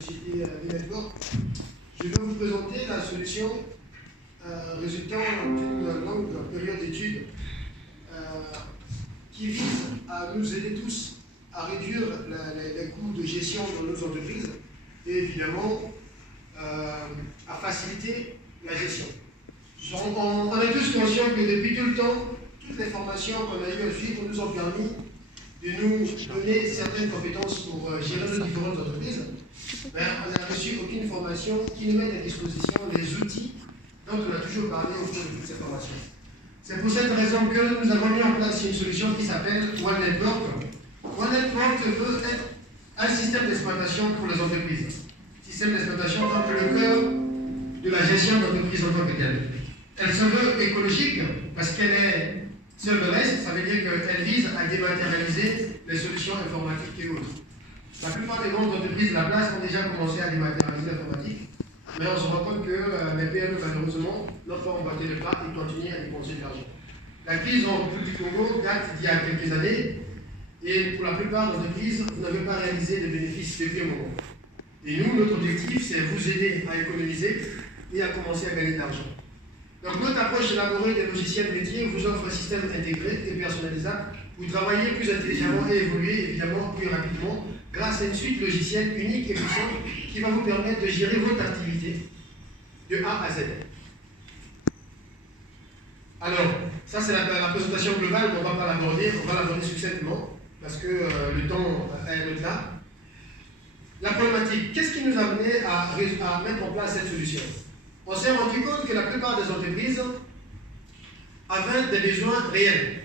Société Network. Je vais vous présenter la solution résultant d'une longue période d'études qui vise à nous aider tous à réduire les coûts de gestion dans nos entreprises et évidemment à faciliter la gestion. On est tous conscients que depuis tout le temps, toutes les formations qu'on a eues à suivre nous ont permis de nous donner certaines compétences pour gérer nos différentes entreprises. Mais on n'a reçu aucune formation qui nous mette à disposition les outils dont on a toujours parlé au cours de toutes ces formations. C'est pour cette raison que nous avons mis en place une solution qui s'appelle One Network. One Network veut être un système d'exploitation pour les entreprises. Système d'exploitation tant que le cœur de la gestion d'entreprise en tant que telle. Elle se veut écologique parce qu'elle est serverless, ça veut dire qu'elle vise à dématérialiser les solutions informatiques et autres. La plupart des grandes entreprises de la place ont déjà commencé à dématérialiser l'informatique, mais on se rend compte que les PME, malheureusement, n'ont pas emboîté le pas et continuent à dépenser de l'argent. La crise en République du Congo date d'il y a quelques années, et pour la plupart d'entreprises, vous n'avez pas réalisé de bénéfices depuis un moment. Et nous, notre objectif, c'est vous aider à économiser et à commencer à gagner de l'argent. Donc notre approche élaborée des logiciels métiers vous offre un système intégré et personnalisable pour travailler plus intelligemment et évoluer évidemment plus rapidement grâce à une suite logicielle unique et puissante qui va vous permettre de gérer votre activité de A à Z. Alors, ça c'est la présentation globale, on ne va pas l'aborder, on va l'aborder succinctement parce que le temps est au-delà. La problématique, qu'est-ce qui nous a amené à mettre en place cette solution? On s'est rendu compte que la plupart des entreprises avaient des besoins réels.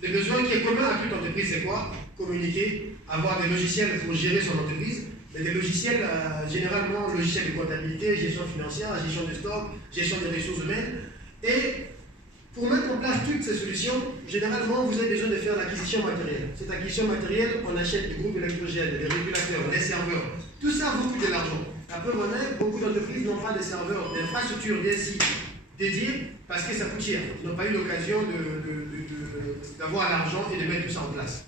Les besoins qui est commun à toute entreprise, c'est quoi? Communiquer, avoir des logiciels pour gérer son entreprise, mais des logiciels, généralement logiciels de comptabilité, gestion financière, gestion de stock, gestion des ressources humaines. Et pour mettre en place toutes ces solutions, généralement, vous avez besoin de faire l'acquisition matérielle. Cette acquisition matérielle, on achète du groupe électrogène, les régulateurs, les serveurs. Tout ça vous coûte de l'argent. La preuve en est, beaucoup d'entreprises n'ont pas de serveurs, d'infrastructures, DSI dédiés parce que ça coûte cher. Ils n'ont pas eu l'occasion d'avoir l'argent et de mettre tout ça en place.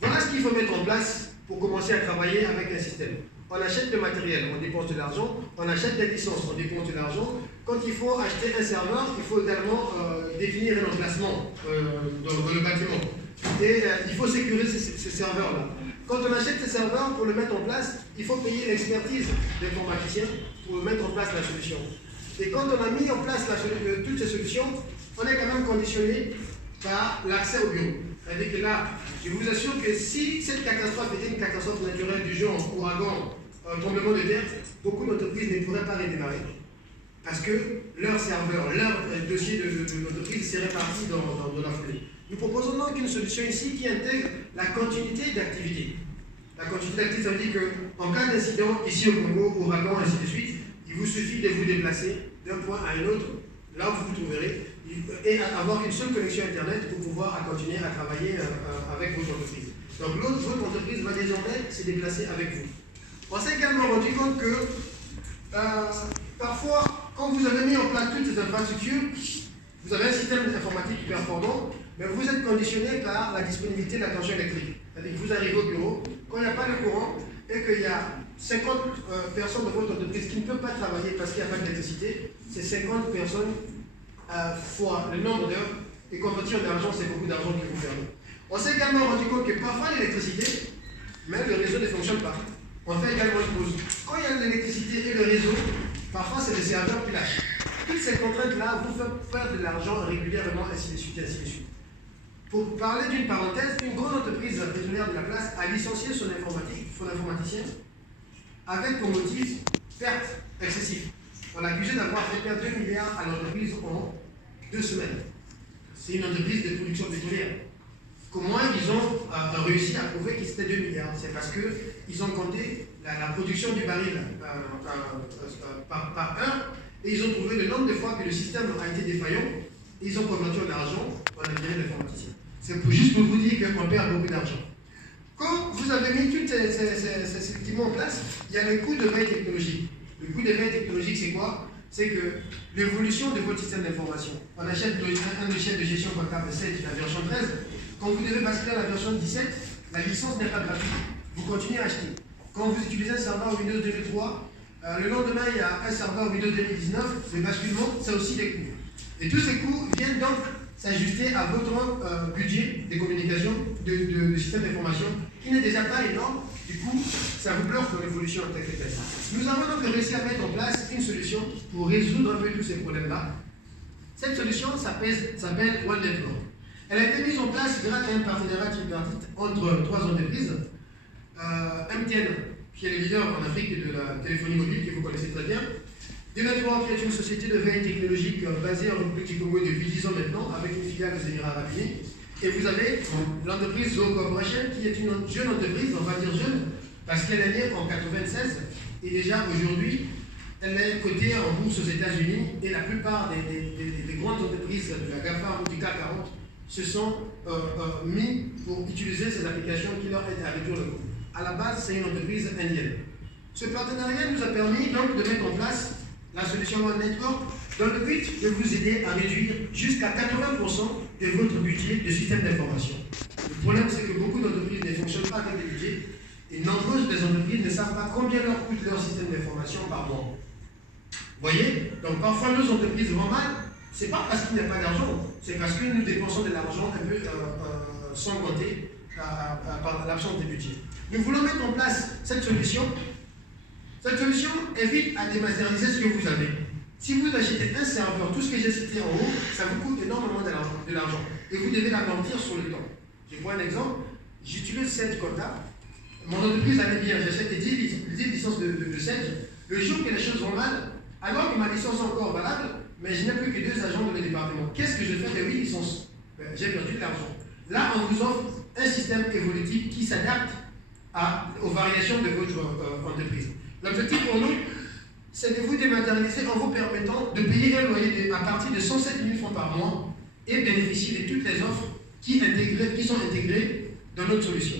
Voilà ce qu'il faut mettre en place pour commencer à travailler avec un système. On achète le matériel, on dépense de l'argent. On achète des licences, on dépense de l'argent. Quand il faut acheter un serveur, il faut également définir un emplacement dans le bâtiment. Et il faut sécuriser ces serveurs-là. Quand on achète ces serveurs, pour le mettre en place, il faut payer l'expertise d'informaticiens pour mettre en place la solution. Et quand on a mis en place toutes ces solutions, on est quand même conditionné par l'accès au bureau. C'est-à-dire que là, je vous assure que si cette catastrophe était une catastrophe naturelle du genre ouragan, tremblement de terre, beaucoup d'entreprises ne pourraient pas redémarrer. Parce que leur serveur, leur dossier d'entreprise serait parti dans la foulée. Nous proposons donc une solution ici qui intègre la continuité d'activité. La continuité d'activité, ça veut dire qu'en cas d'incident, ici au Congo, ouragan, ainsi de suite, il vous suffit de vous déplacer d'un point à un autre, là où vous vous trouverez, et avoir une seule connexion Internet pour pouvoir continuer à travailler avec votre entreprise. Donc votre entreprise va désormais se déplacer avec vous. On s'est également rendu compte que parfois, quand vous avez mis en place toutes ces infrastructures, vous avez un système informatique performant, mais vous êtes conditionné par la disponibilité de la tension électrique. C'est-à-dire que vous arrivez au bureau, quand il n'y a pas de courant et qu'il y a 50 personnes de votre entreprise qui ne peuvent pas travailler parce qu'il n'y a pas d'électricité, c'est 50 personnes fois le nombre d'heures et convertir en argent, c'est beaucoup d'argent que vous perdez. On s'est également rendu compte que parfois l'électricité, mais le réseau ne fonctionne pas. On fait également une pause. Quand il y a de l'électricité et le réseau, parfois c'est le serveur qui lâche. Toutes ces contraintes-là vous font faire de l'argent régulièrement, ainsi de suite, ainsi de suite. Pour parler d'une parenthèse, une grande entreprise pétrolière de la place a licencié son informaticien avec pour motif perte excessive. On l'a accusé d'avoir fait perdre 2 milliards à l'entreprise en 2 semaines. C'est une entreprise de production pétrolière. Comment ils ont réussi à prouver que c'était 2 milliards? C'est parce qu'ils ont compté la production du baril par heure et ils ont trouvé le nombre de fois que le système a été défaillant et ils ont converti en argent, on a viré l'informaticien. C'est juste pour vous dire qu'on perd beaucoup d'argent. Quand vous avez mis tous ces équipements en place, il y a le coût de veille technologique. Le coût de veille technologique, c'est quoi? C'est que l'évolution de votre système d'information. On achète un logiciel de gestion comptable 7, la version 13. Quand vous devez basculer à la version 17, la licence n'est pas gratuite. Vous continuez à acheter. Quand vous utilisez un serveur Windows 2003, le lendemain, il y a un serveur Windows 2019, le basculement, ça a aussi des coûts. Et tous ces coûts viennent donc s'ajuster à votre budget des communications, de système d'information, qui n'est déjà pas énorme. Du coup, ça vous bloque dans l'évolution en tant que telle. Nous avons donc réussi à mettre en place une solution pour résoudre un peu tous ces problèmes-là. Cette solution s'appelle One Network. Elle a été mise en place grâce à un partenariat tripartite entre 3 entreprises. MTN, qui est le leader en Afrique de la téléphonie mobile, que vous connaissez très bien. D-Network, qui est une société de veille technologique basée en République du Congo depuis 10 ans maintenant, avec une filiale aux Émirats Arabes Unis. Et vous avez l'entreprise Zoho Corporation, qui est une jeune entreprise, on va dire jeune, parce qu'elle est née en 1996, et déjà aujourd'hui, elle est cotée en bourse aux États-Unis, et la plupart des grandes entreprises de la GAFA ou du CAC 40 se sont mis pour utiliser ces applications qui leur aident à réduire le coût. À la base, c'est une entreprise indienne. Ce partenariat nous a permis donc de mettre en place la solution One Network dans le but de vous aider à réduire jusqu'à 80% de votre budget de système d'information. Le problème, c'est que beaucoup d'entreprises ne fonctionnent pas avec des budgets et nombreuses des entreprises ne savent pas combien leur coûte leur système d'information par mois. Vous voyez? Donc parfois nos entreprises vont mal, c'est pas parce qu'il n'y a pas d'argent, c'est parce que nous dépensons de l'argent un peu sans compter par l'absence des budgets. Nous voulons mettre en place cette solution. Cette solution évite à dématérialiser ce que vous avez. Si vous achetez un serveur, tout ce que j'ai cité en haut, ça vous coûte énormément de l'argent. Et vous devez l'amortir sur le temps. Je prends un exemple. J'utilise Sage Comptable. Mon entreprise allait bien. J'achète 10 licences de Sage. Le jour que les choses vont mal, alors que ma licence est encore valable, mais je n'ai plus que 2 agents dans le département. Qu'est-ce que je fais de 8 licences? J'ai perdu de l'argent. Là, on vous offre un système évolutif qui s'adapte aux variations de votre entreprise. L'objectif pour nous, c'est de vous dématérialiser en vous permettant de payer un loyer à partir de 107 000 francs par mois et bénéficier de toutes les offres qui sont intégrées dans notre solution.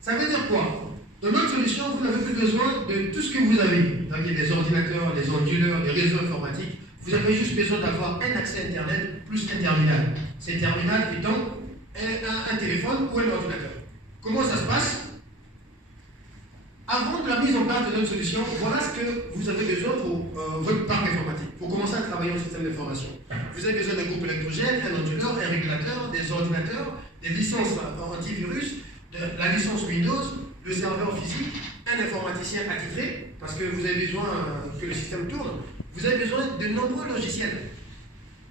Ça veut dire quoi? Dans notre solution, vous n'avez plus besoin de tout ce que vous avez. Donc, il y a des ordinateurs, des onduleurs, des réseaux informatiques. Vous avez juste besoin d'avoir un accès Internet plus un terminal. Ces terminals étant un téléphone ou un ordinateur. Comment ça se passe? Avant de la mise en place de notre solution, voilà ce que vous avez besoin pour votre parc informatique, pour commencer à travailler en système d'information. Vous avez besoin d'un groupe électrogène, un onduleur, un régulateur, des ordinateurs, des licences antivirus, de la licence Windows, le serveur physique, un informaticien attitré, parce que vous avez besoin que le système tourne. Vous avez besoin de nombreux logiciels.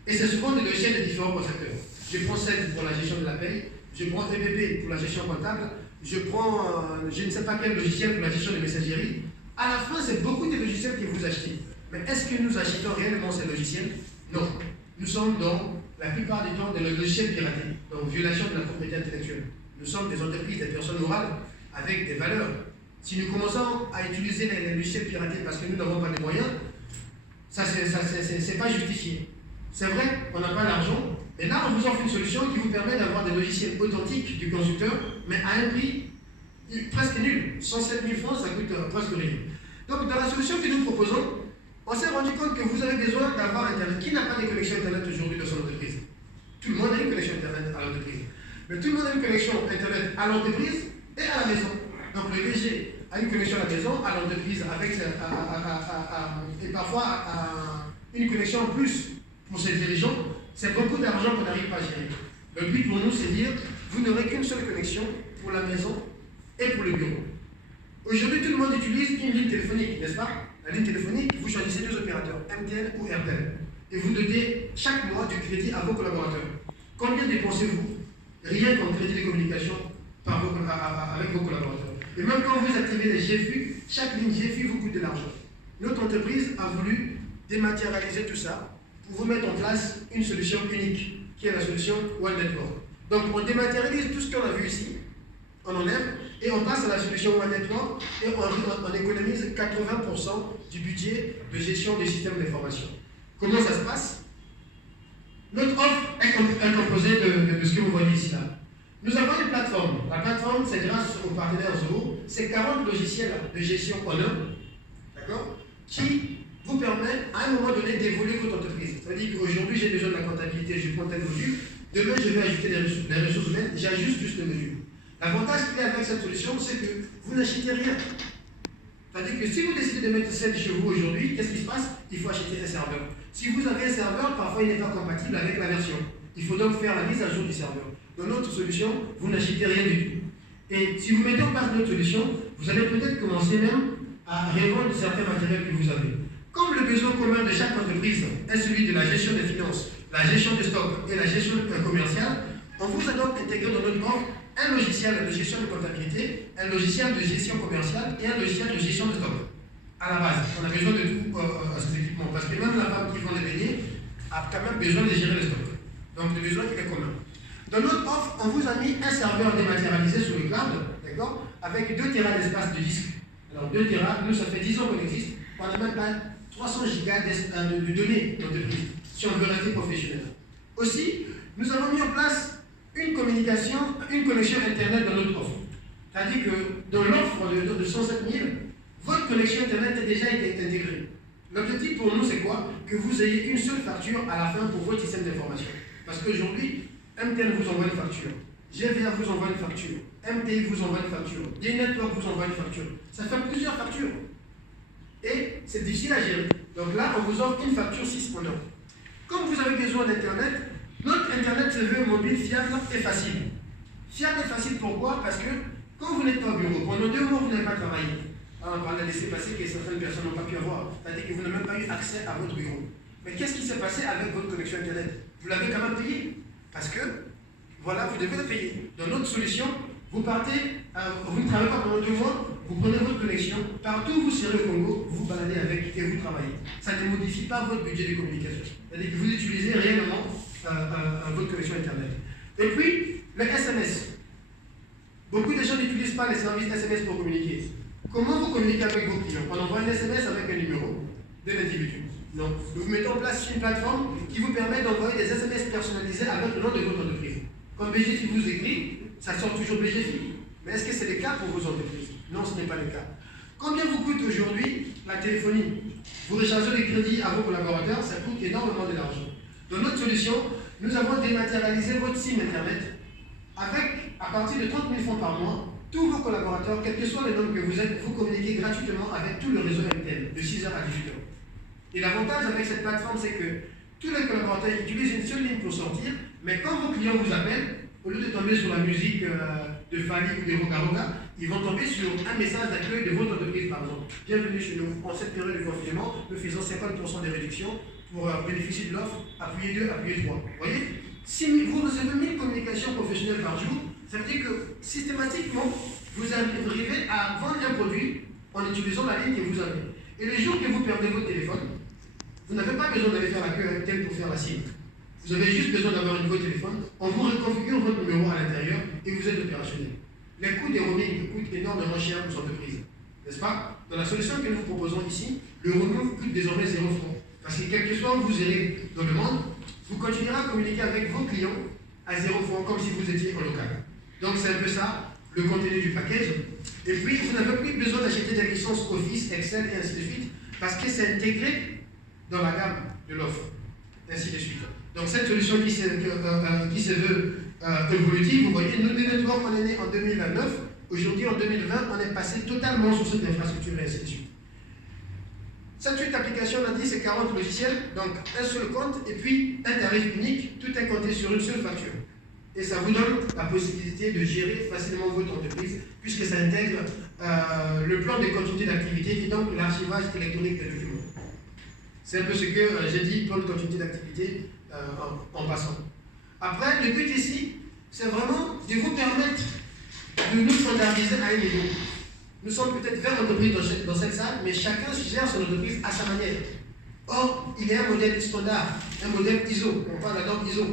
Et c'est souvent des logiciels de différents concepteurs. Je prends Sage pour la gestion de la paie, je prends EPP pour la gestion comptable, je prends je ne sais pas quel logiciel pour la gestion de messagerie. À la fin, c'est beaucoup de logiciels que vous achetez. Mais est-ce que nous achetons réellement ces logiciels? Non. Nous sommes dans la plupart du temps dans le logiciel piraté, donc violation de la propriété intellectuelle. Nous sommes des entreprises, des personnes morales avec des valeurs. Si nous commençons à utiliser les logiciels piratés parce que nous n'avons pas les moyens, ça c'est pas justifié. C'est vrai, on n'a pas l'argent, mais là on vous offre une solution qui vous permet d'avoir des logiciels authentiques du constructeur, mais à un prix presque nul. 107 000 francs, ça coûte presque rien. Donc dans la solution que nous proposons, on s'est rendu compte que vous avez besoin d'avoir Internet. Qui n'a pas de connexion Internet aujourd'hui dans son entreprise? Tout le monde a une connexion Internet à l'entreprise. Mais tout le monde a une connexion Internet à l'entreprise et à la maison. Donc le DG a une connexion à la maison, à l'entreprise, et parfois une connexion en plus pour ses dirigeants. C'est beaucoup d'argent qu'on n'arrive pas à gérer. Le but pour nous, c'est de dire, vous n'aurez qu'une seule connexion pour la maison et pour le bureau. Aujourd'hui, tout le monde utilise une ligne téléphonique, n'est-ce pas? La ligne téléphonique, vous choisissez 2 opérateurs, MTN ou Airtel. Et vous donnez chaque mois du crédit à vos collaborateurs. Combien dépensez-vous rien qu'en crédit de communication avec vos collaborateurs? Et même quand vous activez les GFU, chaque ligne GFU vous coûte de l'argent. Notre entreprise a voulu dématérialiser tout ça pour vous mettre en place une solution unique, qui est la solution One Network. Donc on dématérialise tout ce qu'on a vu ici, on enlève, et on passe à la solution One Network, et on économise 80% du budget de gestion des systèmes d'information. Comment ça se passe? Notre offre est composée de ce que vous voyez ici là. Nous avons une plateforme. La plateforme, c'est grâce au partenaire Zoho, c'est 40 logiciels de gestion en un, d'accord, qui vous permet à un moment donné d'évoluer votre entreprise. C'est-à-dire qu'aujourd'hui, j'ai besoin de la comptabilité, je prends tel module. Demain, je vais ajouter les ressources humaines, j'ajuste juste le module. L'avantage qu'il y a avec cette solution, c'est que vous n'achetez rien. C'est-à-dire que si vous décidez de mettre celle chez vous aujourd'hui, qu'est-ce qui se passe? Il faut acheter un serveur. Si vous avez un serveur, parfois il n'est pas compatible avec la version. Il faut donc faire la mise à jour du serveur. Dans notre solution, vous n'achetez rien du tout. Et si vous mettez en place notre solution, vous allez peut-être commencer même à revendre certains matériels que vous avez. Comme le besoin commun de chaque entreprise est celui de la gestion des finances, la gestion des stocks et la gestion commerciale, on vous a donc intégré dans notre offre un logiciel de gestion de comptabilité, un logiciel de gestion commerciale et un logiciel de gestion de stock. À la base, on a besoin de tout ces équipements, parce que même la femme qui vend les beignets a quand même besoin de gérer le stock. Donc le besoin il est commun. Dans notre offre, on vous a mis un serveur dématérialisé sur le cloud, d'accord, avec 2 Tera d'espace de disque. Alors 2 Tera, nous ça fait 10 ans qu'on existe, on n'a même pas 300 gigas de données d'entreprise, si on veut rester professionnel. Aussi, nous avons mis en place une connexion Internet dans notre offre. C'est-à-dire que dans l'offre de 107 000, votre connexion Internet a déjà été intégrée. L'objectif pour nous, c'est quoi? Que vous ayez une seule facture à la fin pour votre système d'information. Parce qu'aujourd'hui, MTN vous envoie une facture, GVA vous envoie une facture, MTI vous envoie une facture, D-Network vous envoie une facture. Ça fait plusieurs factures. Et c'est difficile à gérer. Donc là, on vous offre une facture 6 en an. Comme vous avez besoin d'Internet, notre Internet se veut mobile, fiable et facile. Fiable et facile, pourquoi? Parce que quand vous n'êtes pas au bureau, pendant 2 mois, vous n'avez pas travaillé. Alors, on a laissé passer que certaines personnes n'ont pas pu avoir. C'est-à-dire que vous n'avez même pas eu accès à votre bureau. Mais qu'est-ce qui s'est passé avec votre connexion Internet? Vous l'avez quand même payé. Parce que, voilà, vous devez le payer. Dans notre solution, vous partez, vous ne travaillez pas pendant 2 mois, vous prenez votre connexion, partout où vous serez au Congo, vous vous baladez avec et vous travaillez. Ça ne modifie pas votre budget de communication. C'est-à-dire que vous utilisez réellement votre connexion Internet. Et puis, le SMS. Beaucoup de gens n'utilisent pas les services SMS pour communiquer. Comment vous communiquez avec vos clients? On envoie un SMS avec un numéro de l'individu. Non. Vous mettez en place une plateforme qui vous permet d'envoyer des SMS personnalisés avec le nom de votre entreprise. Quand BGFI vous écrit, ça sort toujours BGFI. Mais est-ce que c'est le cas pour vos entreprises? Non, ce n'est pas le cas. Combien vous coûte aujourd'hui la téléphonie? Vous rechargez les crédits à vos collaborateurs, ça coûte énormément de l'argent. Dans notre solution, nous avons dématérialisé votre SIM Internet avec, à partir de 30 000 francs par mois, tous vos collaborateurs, quel que soit le nombre que vous êtes, vous communiquez gratuitement avec tout le réseau MTN, de 6h à 18h. Et l'avantage avec cette plateforme, c'est que tous les collaborateurs utilisent une seule ligne pour sortir, mais quand vos clients vous appellent, au lieu de tomber sur la musique de Fali ou de Roga Roga, ils vont tomber sur un message d'accueil de votre entreprise, par exemple. Bienvenue chez nous. En cette période de confinement, nous faisons 50% de réduction pour bénéficier de l'offre. Appuyez 2, appuyez 3. Vous voyez? Si vous recevez 1000 communications professionnelles par jour, ça veut dire que systématiquement, vous arrivez à vendre un produit en utilisant la ligne que vous avez. Et le jour que vous perdez votre téléphone, vous n'avez pas besoin d'aller faire la queue à tel pour faire la cible. Vous avez juste besoin d'avoir un nouveau téléphone, on vous reconfigure votre numéro à l'intérieur et vous êtes opérationnel. Les coûts des roaming coûtent énormément cher pour l'entreprise, n'est-ce pas? Dans la solution que nous vous proposons ici, le roaming coûte désormais 0 francs. Parce que quel que soit où vous irez dans le monde, vous continuerez à communiquer avec vos clients à 0 francs, comme si vous étiez en local. Donc c'est un peu ça, le contenu du package. Et puis, vous n'avez plus besoin d'acheter des licences Office, Excel et ainsi de suite, parce que c'est intégré dans la gamme de l'offre, ainsi de suite. Donc cette solution qui se veut évolutive, vous voyez, nous, D-Network, on est né en 2009, aujourd'hui en 2020, on est passé totalement sur cette infrastructure et ainsi de suite. Cette suite d'applications, on a dit, c'est 40 logiciels, donc un seul compte, et puis un tarif unique, tout est compté sur une seule facture. Et ça vous donne la possibilité de gérer facilement votre entreprise, puisque ça intègre le plan de continuité d'activité et donc l'archivage électronique des documents. C'est un peu ce que j'ai dit, plan de continuité d'activité en passant. Après, le but ici, c'est vraiment de vous permettre de nous standardiser à un niveau. Nous sommes peut-être 20 entreprises dans cette salle, mais chacun gère son entreprise à sa manière. Or, il y a un modèle standard, un modèle ISO. On parle de la norme ISO.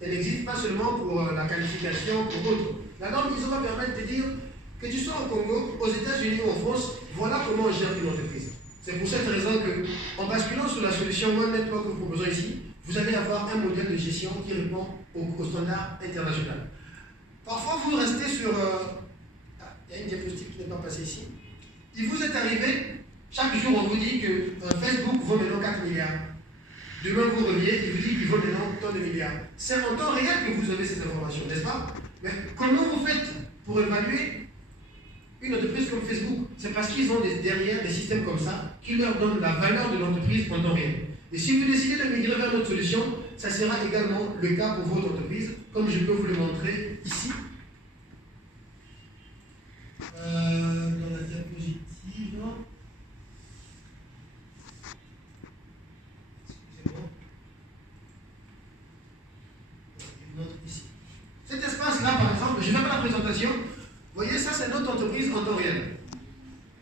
Elle n'existe pas seulement pour la qualification, pour autre. La norme ISO va permettre de dire que tu sois au Congo, aux États-Unis ou en France, voilà comment on gère une entreprise. C'est pour cette raison qu'en basculant sur la solution One Network que nous proposons ici, vous allez avoir un modèle de gestion qui répond aux standards internationaux. Parfois, vous restez sur... il y a une diapositive qui n'est pas passée ici. Il vous est arrivé, chaque jour, on vous dit que Facebook vaut maintenant 4 milliards. Demain, vous revenez, il vous dit qu'il vaut maintenant tant de milliards. C'est en temps réel que vous avez ces informations, n'est-ce pas? Mais comment vous faites pour évaluer une entreprise comme Facebook. C'est parce qu'ils ont derrière des systèmes comme ça qui leur donnent la valeur de l'entreprise en temps réel. Et si vous décidez de migrer vers notre solution, ça sera également le cas pour votre entreprise, comme je peux vous le montrer ici. Dans la diapositive. Excusez-moi. Une autre ici. Cet espace-là, par exemple, je vais faire la présentation. Vous voyez, ça, c'est notre entreprise en temps réel.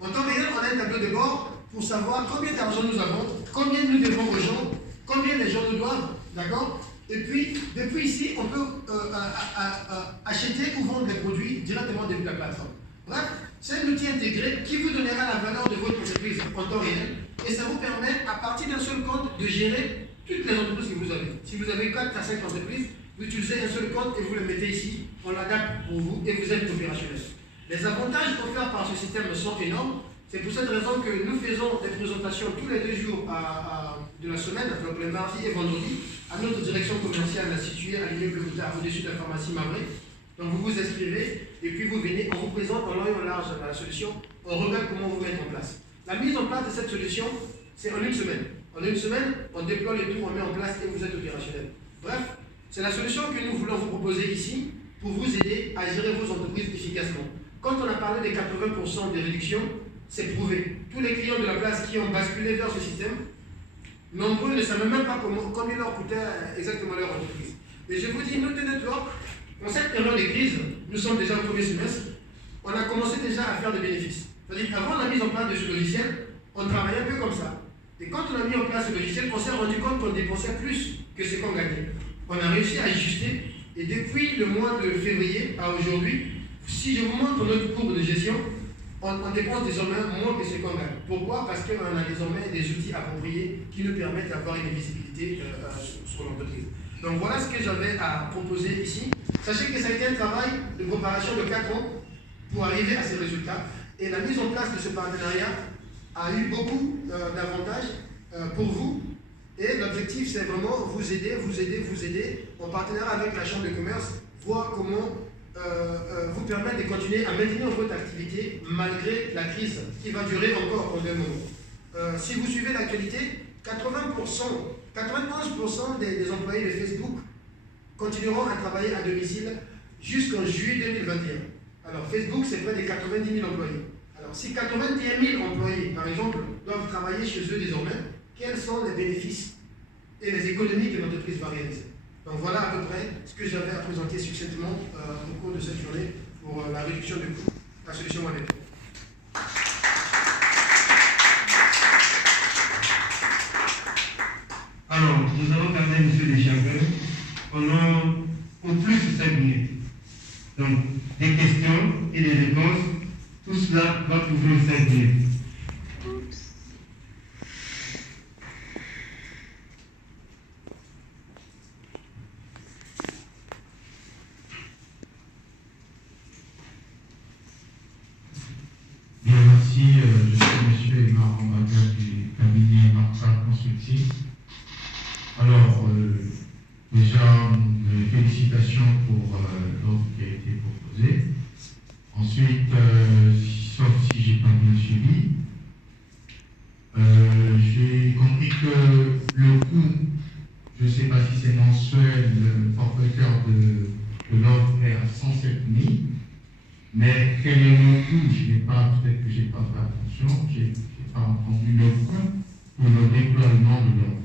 En temps réel, on a un tableau de bord pour savoir combien d'argent nous avons, combien nous devons aux gens, combien les gens nous doivent, d'accord? Et puis, depuis ici, on peut acheter ou vendre les produits directement depuis la plateforme. Bref, c'est un outil intégré qui vous donnera la valeur de votre entreprise en temps réel et ça vous permet, à partir d'un seul compte, de gérer toutes les entreprises que vous avez. Si vous avez 4 à 5 entreprises, vous utilisez un seul compte et vous le mettez ici, on l'adapte pour vous et vous êtes opérationnel. Les avantages offerts par ce système sont énormes. C'est pour cette raison que nous faisons des présentations tous les 2 jours de la semaine, donc le mardi et vendredi, à notre direction commerciale située à l'immeuble Boutard, au-dessus de la pharmacie Mavré. Donc vous vous inscrivez et puis vous venez, on vous présente en long et en large la solution, on regarde comment vous mettre en place. La mise en place de cette solution, c'est en une semaine. En une semaine, on déploie le tout, on met en place et vous êtes opérationnel. Bref, c'est la solution que nous voulons vous proposer ici pour vous aider à gérer vos entreprises efficacement. Quand on a parlé des 80% de réduction, c'est prouvé. Tous les clients de la place qui ont basculé vers ce système, nombreux ne savent même pas combien leur coûtait exactement leur entreprise. Mais je vous dis, nous, de Network, en cette période de crise, nous sommes déjà au premier semestre, on a commencé déjà à faire des bénéfices. C'est-à-dire qu'avant la mise en place de ce logiciel, on travaillait un peu comme ça. Et quand on a mis en place ce logiciel, on s'est rendu compte qu'on dépensait plus que ce qu'on gagnait. On a réussi à ajuster, et depuis le mois de février à aujourd'hui, si je vous montre notre courbe de gestion, on dépense désormais moins que ce qu'on gagne. Pourquoi? Parce qu'on a désormais des outils appropriés qui nous permettent d'avoir une visibilité sur l'entreprise. Donc voilà ce que j'avais à proposer ici. Sachez que ça a été un travail de préparation de 4 ans pour arriver à ces résultats. Et la mise en place de ce partenariat a eu beaucoup d'avantages pour vous. Et l'objectif, c'est vraiment vous aider en partenariat avec la Chambre de commerce, voir comment vous permettre de continuer à maintenir votre activité malgré la crise qui va durer encore en 2 mois. Si vous suivez l'actualité, 91% des employés de Facebook continueront à travailler à domicile jusqu'en juillet 2021. Alors Facebook, c'est près de 90 000 employés. Alors si 81 000 employés, par exemple, doivent travailler chez eux désormais, quels sont les bénéfices et les économies que l'entreprise va réaliser? Donc voilà à peu près ce que j'avais à présenter succinctement au cours de cette journée pour la réduction de coûts, la solution Web. Alors, nous allons garder M. Deschamps pendant au plus 5 minutes. Donc, des questions et des réponses, tout cela va couvrir 5 minutes. Bien, merci. Je suis M. Emar Ambaga du cabinet Marsa Consulting. Alors, déjà, félicitations pour l'offre qui a été proposée. Ensuite, sauf si je n'ai pas bien suivi, j'ai compris que le coût, je ne sais pas si c'est mensuel, le forfaitaire de l'offre est à 107 000. Mais quel est le coût? Peut-être que je n'ai pas fait attention, je n'ai pas entendu le coût pour le déploiement de l'offre.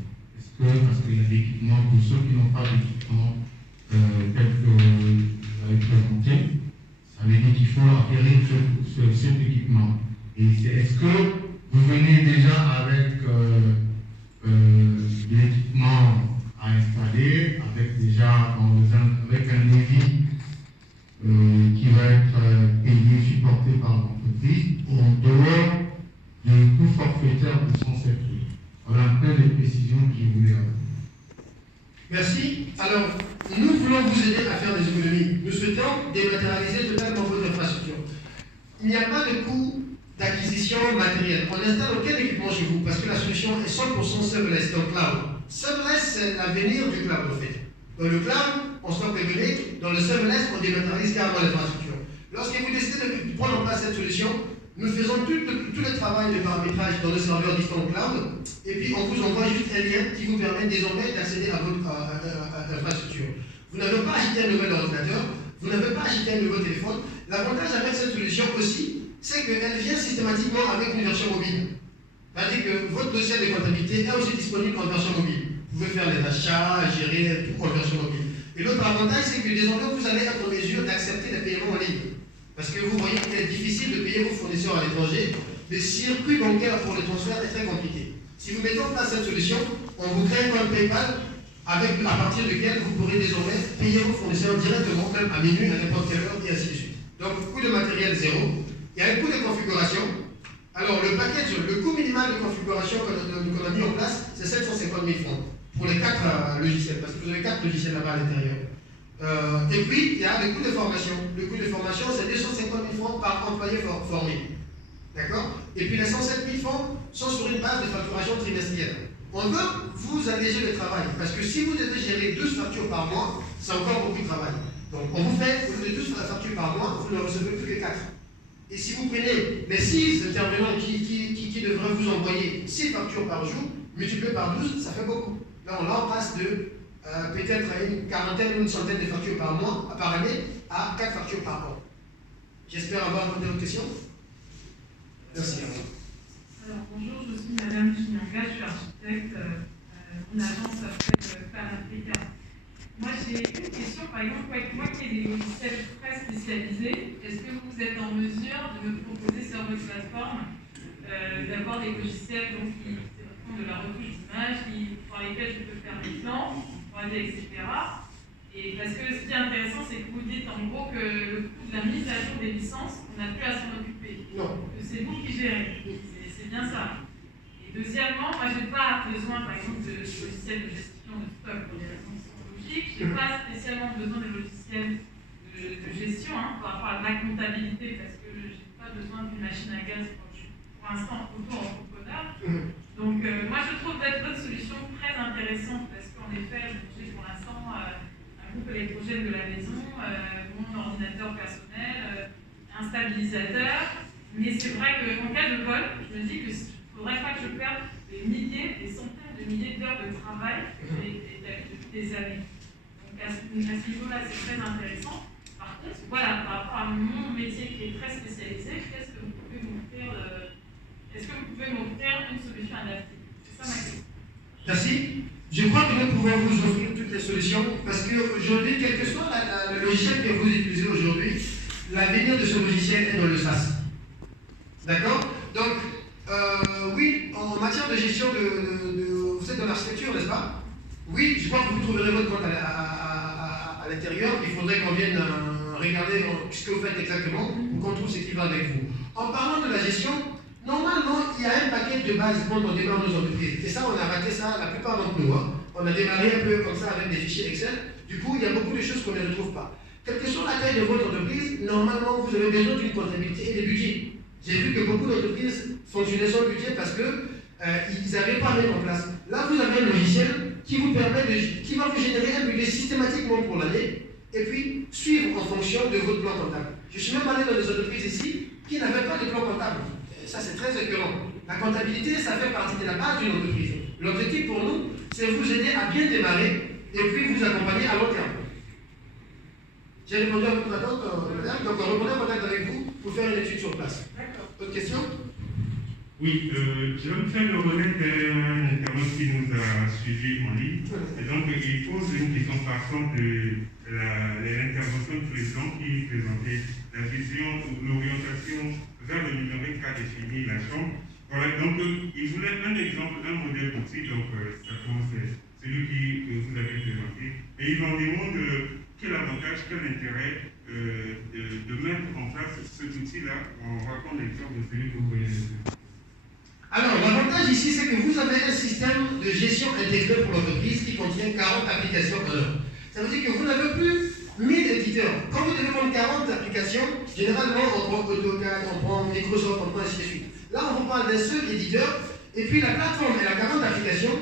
Parce qu'il y a l'équipement, pour ceux qui n'ont pas d'équipement tel que vous avez présenté, ça veut dire qu'il faut acquérir cet équipement. Et est-ce que vous venez déjà avec l'équipement à installer, avec un devis qui va être payé, supporté par l'entreprise, en dehors du coût forfaitaire de 107 000. Voilà un peu les précisions que je voulais avoir. Merci. Alors, nous voulons vous aider à faire des économies. Nous souhaitons dématérialiser totalement votre infrastructure. Il n'y a pas de coût d'acquisition matérielle. On installe aucun équipement chez vous parce que la solution est 100% serverless, donc cloud. Serverless, c'est l'avenir du cloud en fait. Dans le cloud, on stocke les données. Dans le serverless, on dématérialise carrément l'infrastructure. Lorsque vous décidez de prendre en place cette solution, nous faisons tout le travail de paramétrage dans le serveur distant cloud, et puis on vous envoie juste un lien qui vous permet désormais d'accéder à votre infrastructure. Vous n'avez pas acheté un nouvel ordinateur, vous n'avez pas acheté un nouveau téléphone. L'avantage avec cette solution aussi, c'est qu'elle vient systématiquement avec une version mobile. C'est-à-dire que votre dossier de comptabilité est aussi disponible en version mobile. Vous pouvez faire les achats, gérer tout en version mobile. Et l'autre avantage, c'est que désormais, vous allez être en mesure d'accepter les paiements en ligne. Parce que vous voyez qu'il est difficile de payer vos fournisseurs à l'étranger. Le circuit bancaire pour les transferts est très compliqué. Si vous mettez en place cette solution, on vous crée un compte PayPal à partir duquel vous pourrez désormais payer vos fournisseurs directement, même à minuit, à n'importe quelle heure, et ainsi de suite. Donc, coût de matériel zéro. Il y a un coût de configuration. Alors, le package, le coût minimal de configuration qu'on a mis en place, c'est 750 000 francs pour les 4 logiciels, parce que vous avez 4 logiciels là-bas à l'intérieur. Et puis, il y a le coût de formation. Le coût de formation, c'est 250 000 francs par employé formé. D'accord? Et puis, les 107 000 francs sont sur une base de facturation trimestrielle. On veut vous alléger le travail, parce que si vous devez gérer 12 factures par mois, c'est encore beaucoup de travail. Donc, on vous fait, au lieu de 12 factures par mois, vous ne recevez plus que 4. Et si vous prenez les 6 intervenants qui devraient vous envoyer 6 factures par jour, multiplié par 12, ça fait beaucoup. Là, on passe de peut-être une quarantaine ou une centaine de factures par mois, par année, à 4 factures par an. J'espère avoir répondu à votre question. Merci. Alors, bonjour, je suis Madame Chinyanga, je suis architecte. Mon agence s'appelle Panafrica. Moi, j'ai une question, par exemple, moi qui ai des logiciels très spécialisés, est-ce que vous êtes en mesure de me proposer sur votre plateforme d'avoir des logiciels donc, qui font de la retouche d'image, par lesquels je peux faire des plans, 3D, etc. Et parce que ce qui est intéressant, c'est que vous dites en gros que le coût de la mise à jour des licences, on n'a plus à s'en occuper. Non. Que c'est vous qui gérez. C'est bien ça. Et deuxièmement, moi, je n'ai pas besoin, par exemple, de logiciels de gestion de stock pour des raisons qui sont logiques. Je n'ai pas spécialement besoin de logiciels de gestion par rapport à la comptabilité, parce que je n'ai pas besoin d'une machine à gaz quand je suis pour l'instant auto-entrepreneur. Donc, moi, je trouve votre solution très intéressante, parce qu'en effet, j'ai pour l'instant un groupe électrogène de la maison, mon ordinateur personnel, un stabilisateur. Mais c'est vrai qu'en cas de vol, je me dis qu'il ne faudrait pas que je perde des milliers, des centaines de milliers d'heures de travail depuis des années. Donc à ce niveau-là, c'est très intéressant. Par contre, voilà, par rapport à mon métier qui est très spécialisé, est-ce que vous pouvez m'offrir une solution adaptée? C'est ça ma question. Merci. Je crois que nous pouvons vous offrir toutes les solutions, parce qu'aujourd'hui, quel que soit le logiciel que vous utilisez aujourd'hui, l'avenir de ce logiciel est dans le SaaS. D'accord? Donc, oui, en matière de gestion vous êtes dans l'architecture, n'est-ce pas? Oui, je crois que vous trouverez votre compte à l'intérieur. Il faudrait qu'on vienne regarder ce que vous faites exactement pour qu'on trouve ce qui va avec vous. En parlant de la gestion, normalement, il y a un paquet de base quand on démarre nos entreprises. Et ça, on a raté ça la plupart d'entre nous. On a démarré un peu comme ça avec des fichiers Excel. Du coup, il y a beaucoup de choses qu'on ne retrouve pas. Quelle que soit la taille de votre entreprise, normalement, vous avez besoin d'une comptabilité et des budgets. J'ai vu que beaucoup d'entreprises fonctionnaient sans budget parce qu'ils n'avaient pas mis en place. Là, vous avez un logiciel qui va vous générer un budget systématiquement pour l'année et puis suivre en fonction de votre plan comptable. Je suis même allé dans des entreprises ici qui n'avaient pas de plan comptable. Ça, c'est très écœurant. La comptabilité, ça fait partie de la base d'une entreprise. L'objectif pour nous, c'est vous aider à bien démarrer et puis vous accompagner à long terme. J'ai répondu à votre attente, madame, donc on reprend contact avec vous pour faire une étude sur place. D'accord. Autre question? Oui, je vais me faire le relais d'un internaute qui nous a suivis en ligne. Et donc, il pose une question partant de l'intervention du président qui présentait la vision ou l'orientation vers le numérique qu'a défini la Chambre. Voilà, donc, il voulait un exemple, un modèle d'outil, donc, c'est celui que vous avez présenté. Et il en demande quel avantage, quel intérêt de mettre en place cet outil-là en racontant l'exemple de celui que vous connaissez. Alors, l'avantage ici, c'est que vous avez un système de gestion intégré pour l'entreprise qui contient 40 applications par heure. Ça veut dire que vous n'avez plus 1000 éditeurs. Quand vous devez prendre 40 applications, généralement, on prend AutoCAD, on prend Microsoft, on prend ainsi de suite. Là, on vous parle d'un seul éditeur, et puis la plateforme, elle a 40 applications,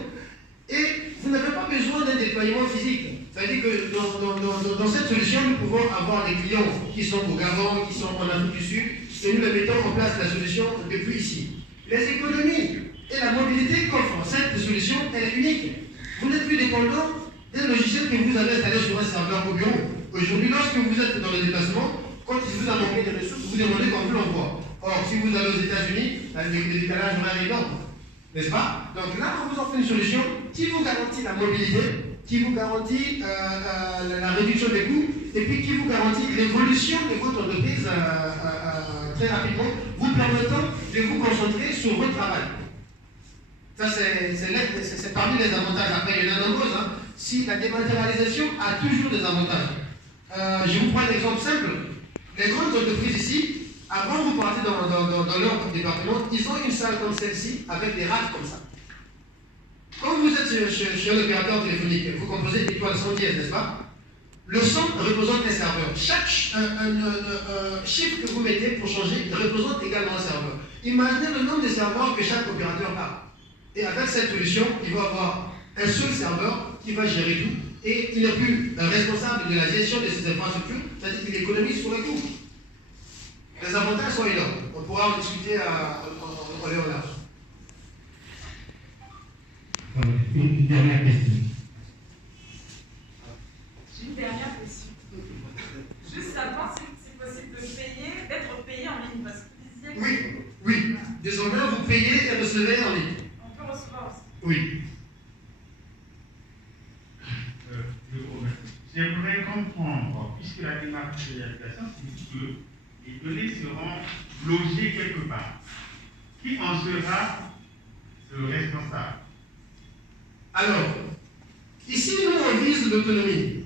et vous n'avez pas besoin d'un déploiement physique. Ça veut dire que dans cette solution, nous pouvons avoir des clients qui sont au Gabon, qui sont en Afrique du Sud, et nous les mettons en place la solution depuis ici. Les économies et la mobilité qu'offre cette solution, elle est unique. Vous n'êtes plus dépendant des logiciels que vous avez installés sur un serveur au bureau. Aujourd'hui, lorsque vous êtes dans le déplacement, quand il vous a manqué de ressources, vous demandez qu'on vous l'envoie. Or, si vous allez aux États-Unis, le décalage est énorme. N'est-ce pas? Donc là, on vous offre une solution qui vous garantit la mobilité, qui vous garantit la réduction des coûts, et puis qui vous garantit l'évolution de votre entreprise très rapidement, vous permettant de vous concentrer sur votre travail. Ça, c'est parmi les avantages. Après, il y en a de nombreux. Hein. Si la dématérialisation a toujours des avantages. Je vous prends un exemple simple. Les grandes entreprises ici, avant vous partez dans leur département, ils ont une salle comme celle-ci avec des racks comme ça. Quand vous êtes chez un opérateur téléphonique, vous composez l'étoile 110, n'est-ce pas? Le 100 représente un serveur. Chaque chiffre que vous mettez pour changer représente également un serveur. Imaginez le nombre de serveurs que chaque opérateur a. Et avec cette solution, il va avoir un seul serveur qui va gérer tout et il n'est plus responsable de la gestion de ces infrastructures, c'est-à-dire qu'il économise sur les coûts. Les avantages sont énormes. On pourra en discuter en l'air large. Une dernière question. J'ai une dernière question. Juste savoir si c'est possible d'être payé en ligne, parce que vous disiez que... Oui. Désormais, vous payez et recevez en ligne. On peut recevoir aussi. Oui. J'aimerais comprendre, puisque la dématérialisation signifie que les données seront logées quelque part. Qui en sera le responsable? Alors, ici, nous, on vise l'autonomie.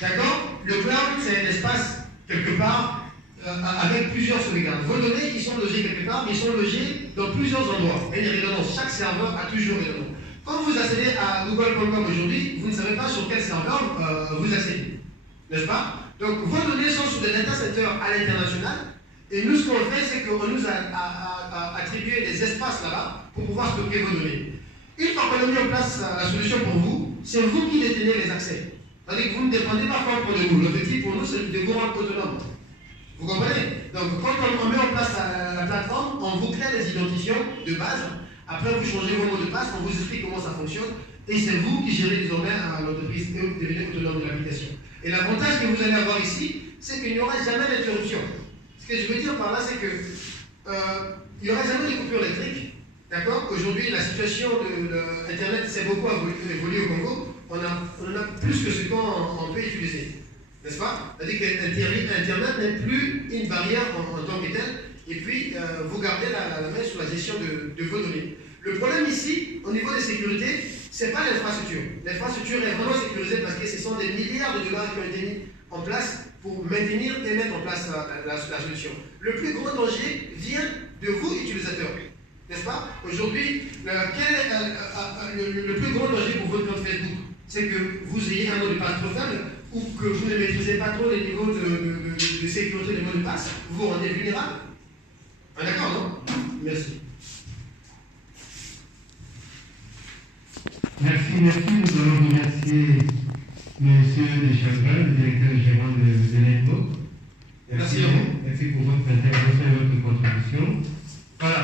D'accord? Le cloud, c'est un espace, quelque part, avec plusieurs sauvegardes. Vos données, ils sont logées quelque part, mais ils sont logés dans plusieurs endroits. Et les redondances, chaque serveur a toujours une redondance. Quand vous accédez à google.com aujourd'hui, vous ne savez pas sur quel serveur vous accédez. N'est-ce pas? Donc, vos données sont sur des data centers à l'international. Et nous, ce qu'on fait, c'est qu'on nous a attribué des espaces là-bas pour pouvoir stocker vos données. Une fois qu'on a mis en place la solution pour vous, c'est vous qui détenez les accès. C'est-à-dire que vous ne dépendez pas forcément de nous. L'objectif pour nous, c'est de vous rendre autonome. Vous comprenez? Donc, quand on met en place la plateforme, on vous crée des identifiants de base. Après, vous changez vos mots de passe, on vous explique comment ça fonctionne. Et c'est vous qui gérez désormais l'entreprise et vous devenez autonome de l'application. Et l'avantage que vous allez avoir ici, c'est qu'il n'y aura jamais d'interruption. Ce que je veux dire par là, c'est qu'il n'y aura jamais de coupure électrique. D'accord? Aujourd'hui, la situation de Internet s'est beaucoup évolué au Congo. On a plus que ce qu'on peut utiliser. N'est-ce pas? C'est-à-dire qu'Internet n'est plus une barrière en tant que telle. Et puis, vous gardez la main sur la gestion de vos données. Le problème ici, au niveau de sécurité, ce n'est pas l'infrastructure. L'infrastructure est vraiment sécurisée parce que ce sont des milliards de dollars qui ont été mis en place pour maintenir et mettre en place la solution. Le plus gros danger vient de vous, utilisateurs. N'est-ce pas? Aujourd'hui, quel est le plus gros danger pour votre compte Facebook? C'est que vous ayez un mot de passe trop faible ou que vous ne maîtrisez pas trop les niveaux de sécurité des mots de passe. Vous vous rendez vulnérable. Ah, d'accord, non? Merci. Merci. Nous allons remercier M. Deschamps, le directeur gérant de l'ENPO. Merci à vous. Merci pour votre intervention et votre contribution. Voilà.